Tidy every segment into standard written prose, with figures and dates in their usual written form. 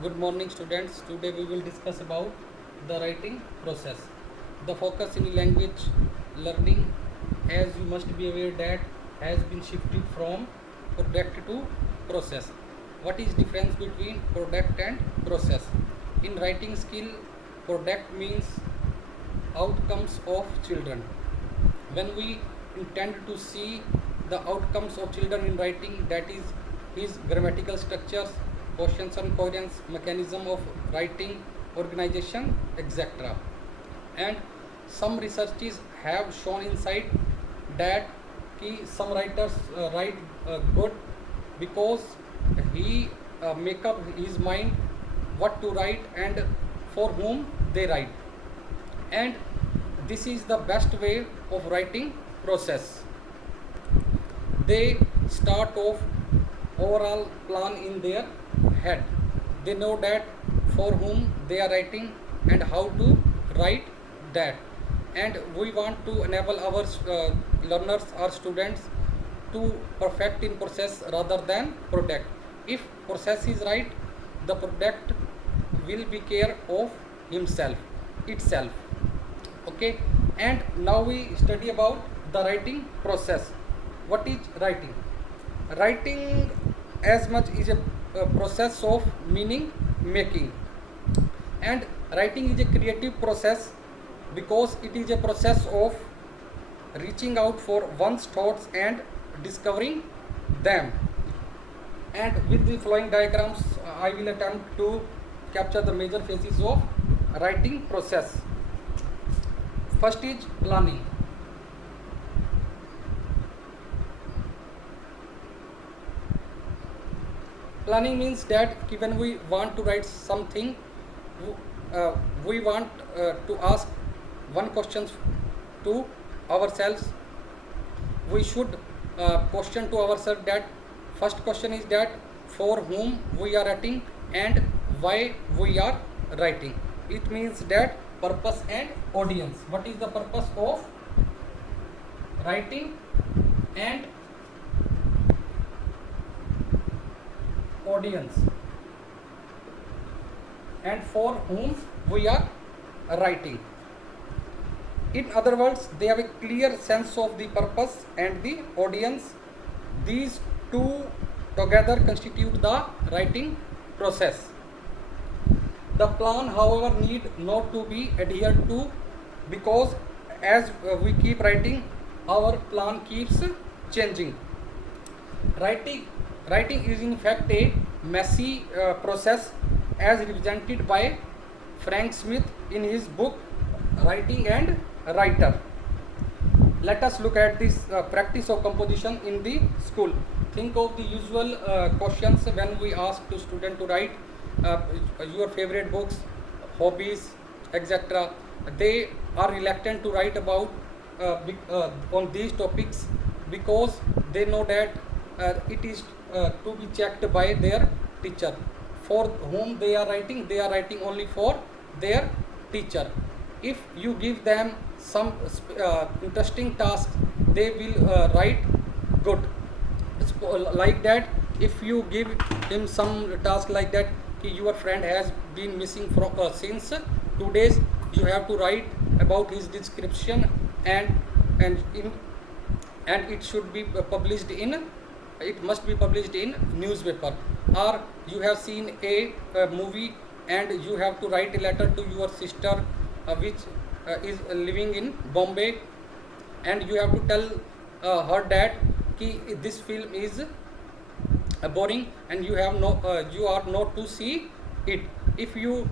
Good morning students. Today we will discuss about the writing process. The focus in language learning, as you must be aware, that has been shifted from product to process. What is difference between product and process? In writing skill, product means outcomes of children. When we intend to see the outcomes of children in writing, that is his grammatical structures, questions and coherence, mechanism of writing, organization, etc. And some researches have shown inside that some writers write good because he make up his mind what to write and for whom they write, and this is the best way of writing process. They start off overall plan in their head. They know that for whom they are writing and how to write that, and we want to enable our learners or students to perfect in process rather than product. If process is right, the product will be care of himself itself. Okay, and now we study about the writing process. What is writing? Writing as much is a process of meaning making, and writing is a creative process because it is a process of reaching out for one's thoughts and discovering them. And with the following diagrams, I will attempt to capture the major phases of writing process. First is planning. Planning means that when we want to write something, we want to ask one question to ourselves. We should question to ourselves that first question is that for whom we are writing and why we are writing. It means that purpose and audience. What is the purpose of writing and audience, and for whom we are writing? In other words, they have a clear sense of the purpose and the audience. These two together constitute the writing process. The plan, however, need not to be adhered to, because as we keep writing, our plan keeps changing. Writing is in fact a messy process, as represented by Frank Smith in his book Writing and Writer. Let us look at this practice of composition in the school. Think of the usual questions when we ask to student to write your favorite books, hobbies, etc. They are reluctant to write about on these topics because they know that it is to be checked by their teacher. For whom they are writing only for their teacher. If you give them some interesting tasks, they will write good. Like that, if you give him some task like that, your friend has been missing from since 2 days, you have to write about his description, and in and it should be published in, it must be published in newspaper. Or you have seen a movie and you have to write a letter to your sister which is living in Bombay, and you have to tell her that this film is boring and you have no you are not to see it. If you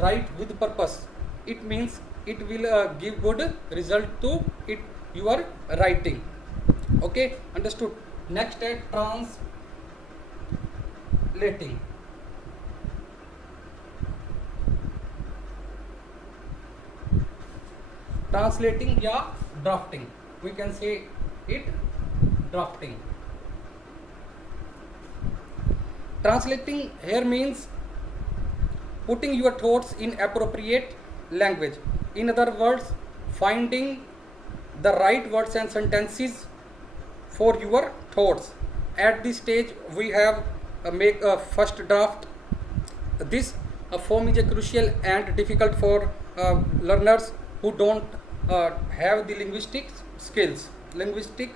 write with purpose, it means it will give good result to it, your writing. Okay, understood. Next at translating. Translating या drafting, we can say it drafting. Translating here means putting your thoughts in appropriate language. In other words, finding the right words and sentences for your thoughts. At this stage, we have make a first draft, This form is a crucial and difficult for learners who don't have the linguistic skills, linguistic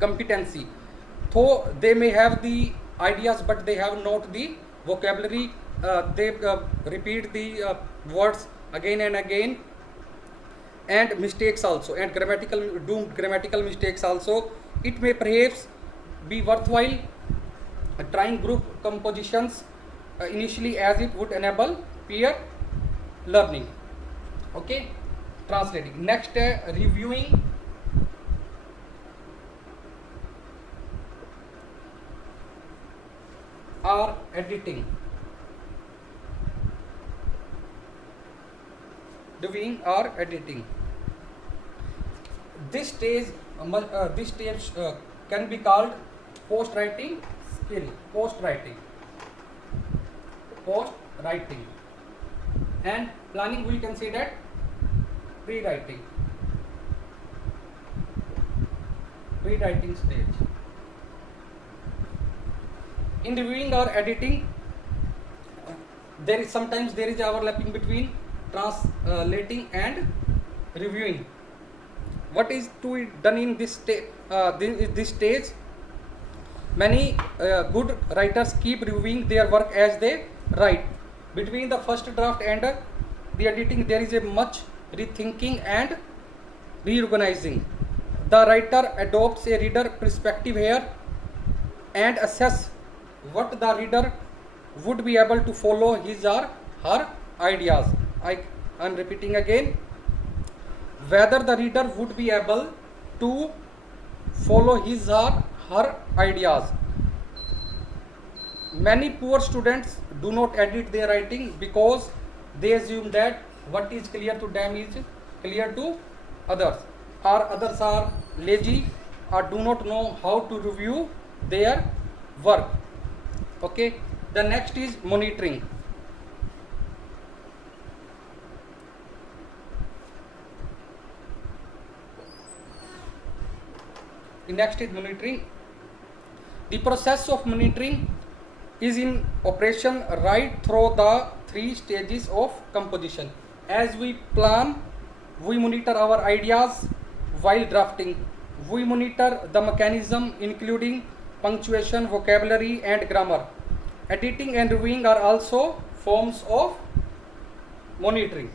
competency. Though they may have the ideas, but they have not the vocabulary. They repeat the words again and again, and mistakes also, and grammatical mistakes also. It may perhaps be worthwhile trying group compositions initially, as it would enable peer learning. Okay, translating. Next, reviewing or editing. Reviewing or editing. This stage can be called post writing skill. Post writing, and planning we can say that pre writing stage. In reviewing or editing, there is overlapping between translating and reviewing. What is to be done in this stage? Many good writers keep reviewing their work as they write. Between the first draft and the editing, there is a much rethinking and reorganizing. The writer adopts a reader perspective here and assess what the reader would be able to follow his or her ideas. I am repeating again. Whether the reader would be able to follow his or her ideas. Many poor students do not edit their writing because they assume that what is clear to them is clear to others, or others are lazy or do not know how to review their work. Okay, the next is monitoring. The next is monitoring. The process of monitoring is in operation right through the 3 stages of composition. As we plan, we monitor our ideas while drafting. We monitor the mechanism including punctuation, vocabulary and grammar. Editing and reviewing are also forms of monitoring.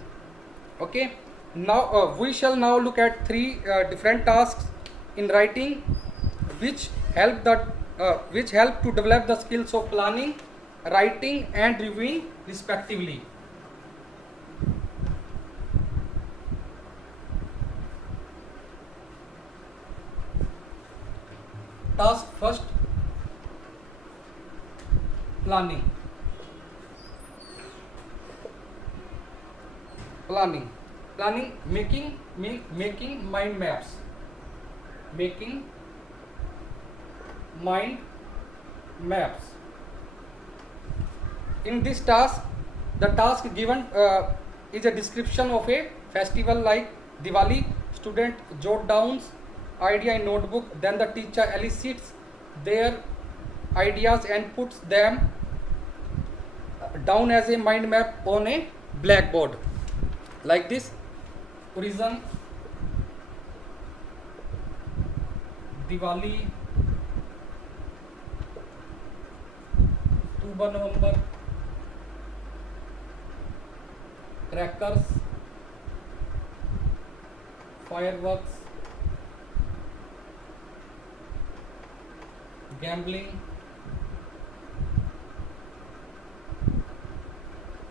Okay, now we shall now look at 3 different tasks in writing which help to develop the skills of planning, writing and reviewing respectively. Task first, planning. Making mind maps. Making mind maps. In this task, the task given is a description of a festival like Diwali. Student jot down idea in notebook, then the teacher elicits their ideas and puts them down as a mind map on a blackboard like this. Horizon, Diwali, 2 November, crackers, fireworks, gambling,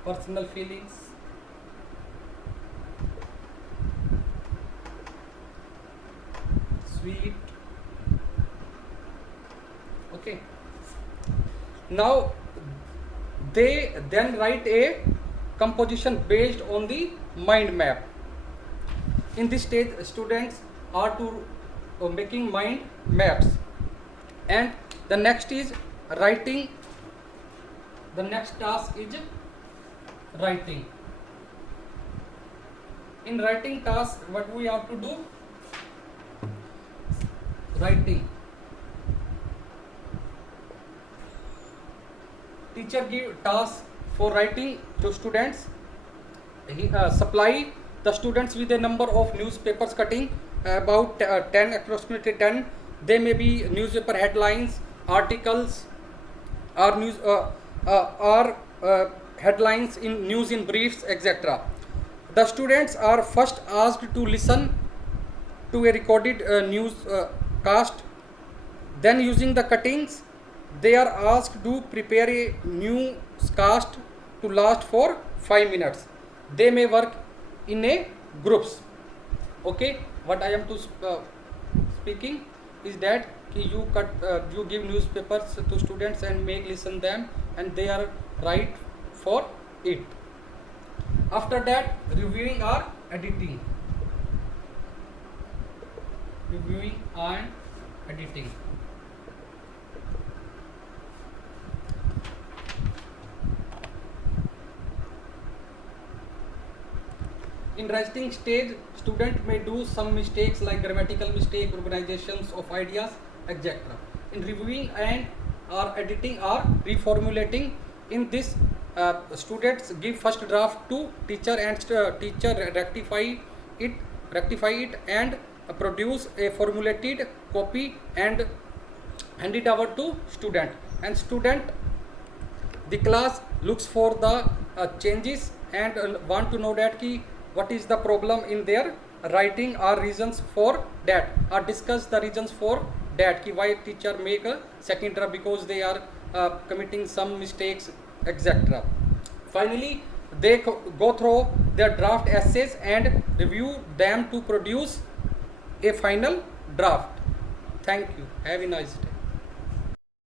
personal feelings, sweet. Okay, now they then write a composition based on the mind map. In this stage, students are to making mind maps, and the next is writing. The next task is writing. In writing task, what we have to do? Writing. Teacher give task for writing to students. He supply the students with a number of newspapers cutting, about 10, approximately 10. They may be newspaper headlines, articles, or news or headlines in news in briefs, etc. The students are first asked to listen to a recorded news cast. Then using the cuttings, they are asked to prepare a newscast to last for 5 minutes. They may work in a groups. Okay, what I am to speaking is that you give newspapers to students and make listen them, and they are write for it. After that, reviewing or editing. Reviewing and editing. In writing stage, student may do some mistakes like grammatical mistake, organizations of ideas, etc. In reviewing and or editing or reformulating, in this students give first draft to teacher, and teacher rectify it and produce a formulated copy and hand it over to student. And student, the class looks for the changes and want to know that ki what is the problem in their writing or reasons for that, or discuss the reasons for that, ki why teacher make a second draft, because they are committing some mistakes, etc. Finally, they go through their draft essays and review them to produce a final draft. Thank you. Have a nice day.